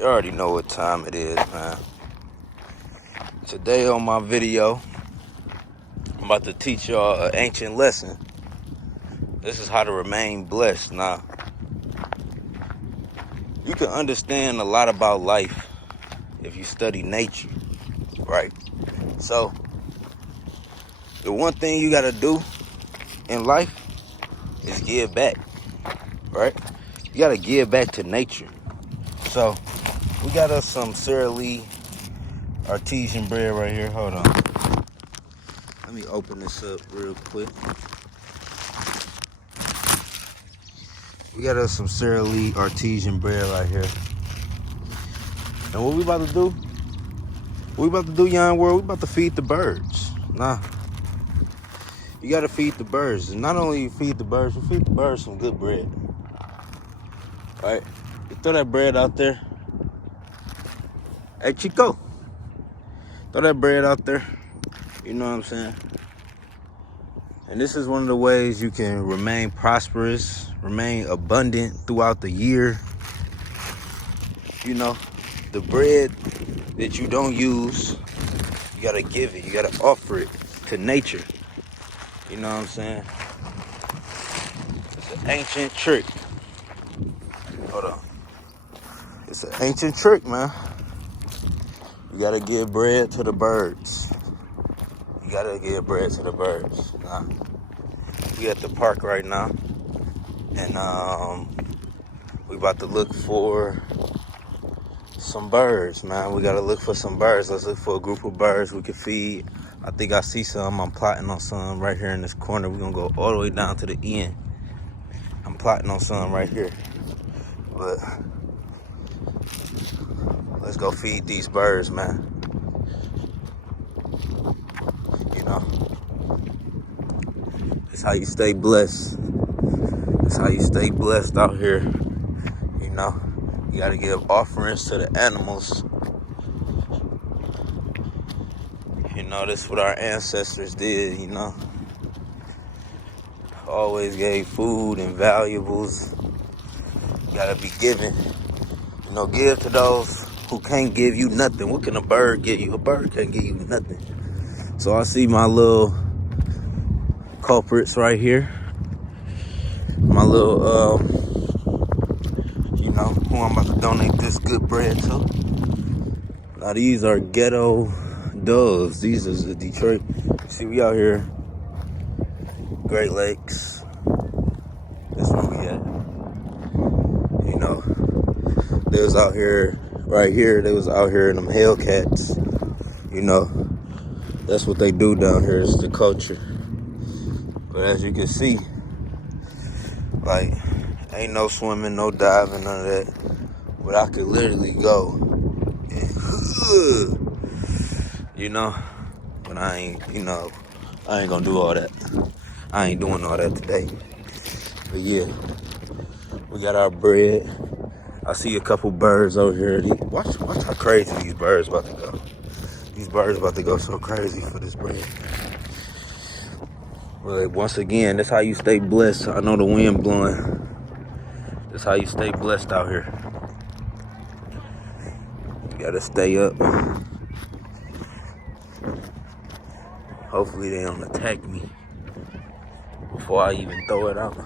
You already know what time it is, man. Today on my video, I'm about to teach y'all an ancient lesson. This is how to remain blessed. Now, you can understand a lot about life if you study nature, right? So, the one thing you gotta do in life is give back, right? You gotta give back to nature. So, we got us some Sara Lee artesian bread right here. Hold on. Let me open this up real quick. We got us some Sara Lee artesian bread right here. And what we about to do? What we about to do, Yon World? We about to feed the birds. Nah. You gotta feed the birds. And not only you feed the birds, you feed the birds some good bread. Alright? You throw that bread out there. Hey, Chico. Throw that bread out there. You know what I'm saying? And this is one of the ways you can remain prosperous, remain abundant throughout the year. You know, the bread that you don't use, you gotta give it. You gotta offer it to nature. You know what I'm saying? It's an ancient trick. Hold on. It's an ancient trick, man. You gotta give bread to the birds. You gotta give bread to the birds. Nah. We at the park right now. And we about to look for some birds, man. We gotta look for some birds. Let's look for a group of birds we can feed. I think I see some. I'm plotting on some right here in this corner. We're gonna go all the way down to the end. I'm plotting on some right here. But let's go feed these birds, man. You know, it's how you stay blessed. It's how you stay blessed out here. You know, you gotta give offerings to the animals. You know, this is what our ancestors did, you know. Always gave food and valuables. You gotta be giving. You know, give to those who can't give you nothing. What can a bird give you? A bird can't give you nothing. So I see my little culprits right here. My little, you know, who I'm about to donate this good bread to. Now these are ghetto doves. These is the Detroit. See, we out here, Great Lakes. That's where we at. You know, they was out here, right here. They was out here in them Hellcats. You know, that's what they do down here. Is the culture. But as you can see, like, ain't no swimming, no diving, none of that. But I could literally go and, you know, but I ain't, you know, I ain't gonna do all that. I ain't doing all that today. But yeah, we got our bread. I see a couple birds over here. Watch how crazy these birds about to go. These birds about to go so crazy for this bread. But once again, that's how you stay blessed. I know the wind blowing. That's how you stay blessed out here. You gotta stay up. Hopefully they don't attack me before I even throw it out.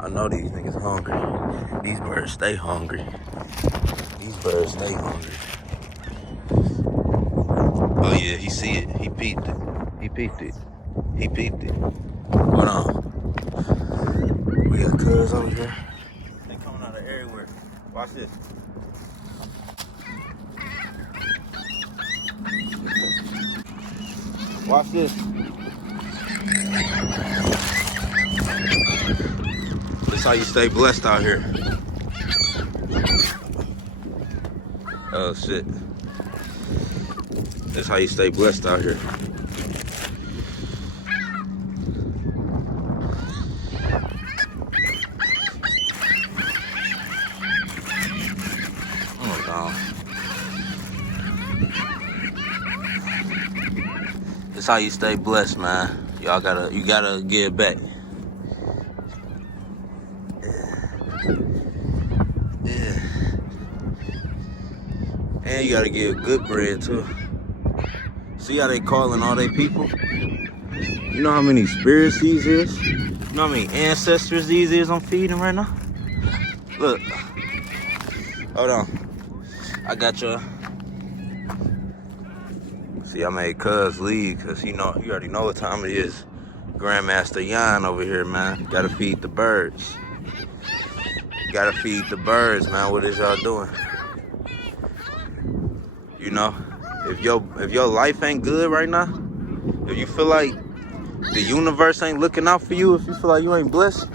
I know these niggas hungry. These birds stay hungry. These birds stay hungry. Oh yeah, he see it. He peeped it. He peeped it. He peeped it. Hold on. We got cuz over here. They coming out of everywhere. Watch this. Watch this. This how you stay blessed out here. Oh shit. That's how you stay blessed out here. Oh no. That's how you stay blessed, man. You gotta give back. Yeah. And you gotta give good bread too. See how they calling all they people? You know how many spirits these is? You know how many ancestors these is I'm feeding right now? Look. Hold on. I got y'all. See, I made Cuz leave because you already know what time it is. Grandmaster Yon over here, man. Gotta feed the birds. Gotta feed the birds, man. What is y'all doing? You know, if your life ain't good right now, if you feel like the universe ain't looking out for you, if you feel like you ain't blessed,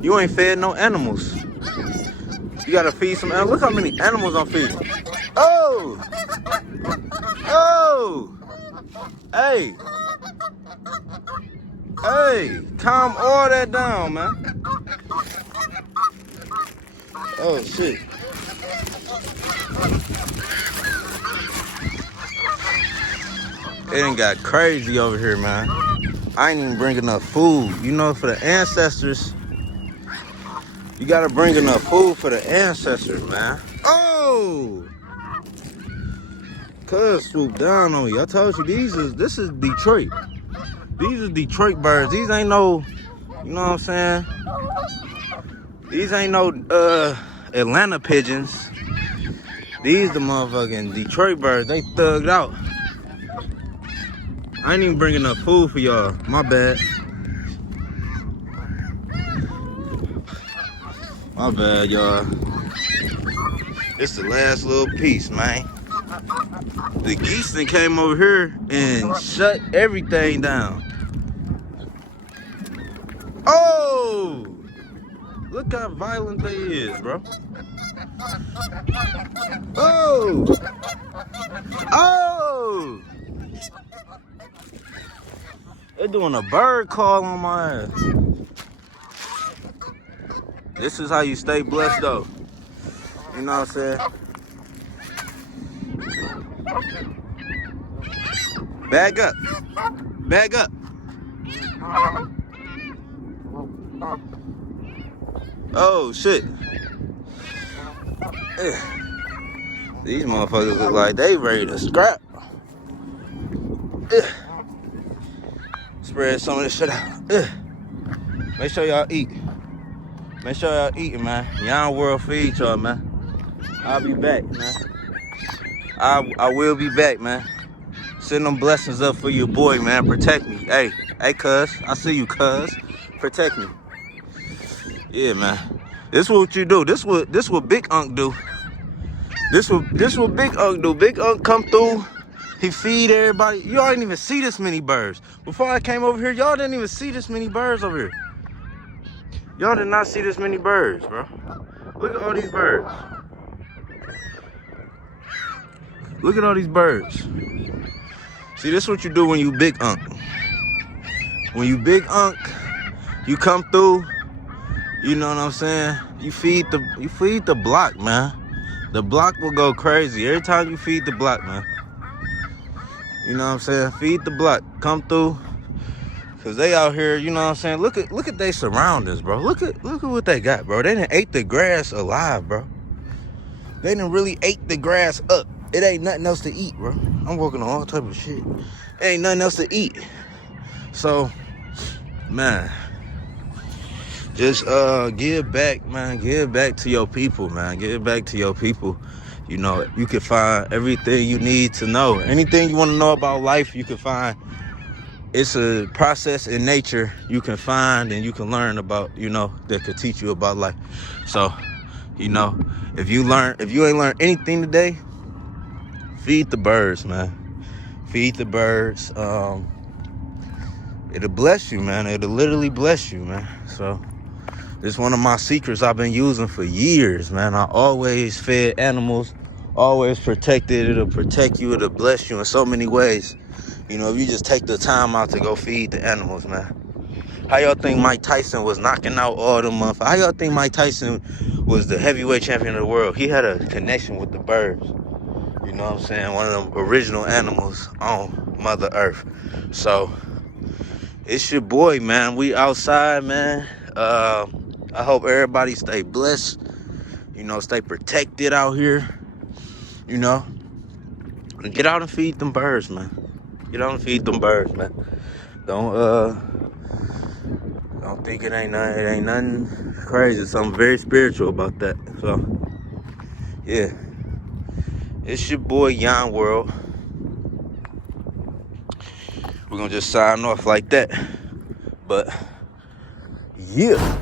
you ain't fed no animals. You gotta feed some animals. Look how many animals I'm feeding. Oh! Oh! Hey! Hey! Calm all that down, man. Oh, shit. It done got crazy over here, man. I ain't even bring enough food. You know, for the ancestors, you gotta bring enough food for the ancestors, man. Oh! Cuz swooped down on you. I told you, this is Detroit. These are Detroit birds. These ain't no, you know what I'm saying? These ain't no Atlanta pigeons. These the motherfucking Detroit birds. They thugged out. I ain't even bring enough food for y'all. My bad. My bad, y'all. It's the last little piece, man. The geese then came over here and shut everything down. Oh! Look how violent they is, bro. Oh! Oh! They're doing a bird call on my ass. This is how you stay blessed, though. You know what I'm saying? Bag up. Bag up. Oh, shit. These motherfuckers look like they ready to scrap. Spread some of this shit out. Make sure y'all eat. Make sure y'all eating, man. Yon World feed y'all, man. I'll be back, man. I will be back, man. Send them blessings up for your boy, man. Protect me. Hey, cuz. I see you, cuz. Protect me. Yeah, man. This what you do. This what Big Unc do. This what Big Unc do. Big Unc come through. He feed everybody. Y'all didn't even see this many birds. Before I came over here, y'all didn't even see this many birds over here. Y'all did not see this many birds, bro. Look at all these birds. Look at all these birds. See, this is what you do when you Big Unc. When you Big Unc, you come through, you know what I'm saying? You feed the block, man. The block will go crazy every time you feed the block, man. You know what I'm saying? Feed the block. Come through. Cause they out here, you know what I'm saying? Look at their surroundings, bro. Look at what they got, bro. They done ate the grass alive, bro. They done really ate the grass up. It ain't nothing else to eat, bro. I'm working on all type of shit. Ain't nothing else to eat. So, man, just give back, man. Give back to your people, man. Give back to your people. You know, you can find everything you need to know. Anything you want to know about life, you can find. It's a process in nature you can find and you can learn about, you know, that could teach you about life. So, you know, if you ain't learned anything today, feed the birds, man. Feed the birds. It'll bless you, man. It'll literally bless you, man. So, it's one of my secrets I've been using for years, man. I always fed animals, always protected. It'll protect you. It'll bless you in so many ways. You know, if you just take the time out to go feed the animals, man. How y'all think Mike Tyson was knocking out all the motherfuckers? How y'all think Mike Tyson was the heavyweight champion of the world? He had a connection with the birds. You know what I'm saying? One of them original animals on Mother Earth. So it's your boy, man. We outside, man. I hope everybody stay blessed. Stay protected out here. And get out and feed them birds, man. Get out and feed them birds, man. Don't think it ain't nothing crazy. Something very spiritual about that. So yeah, it's your boy Yon World. We're gonna just sign off like that. But yeah.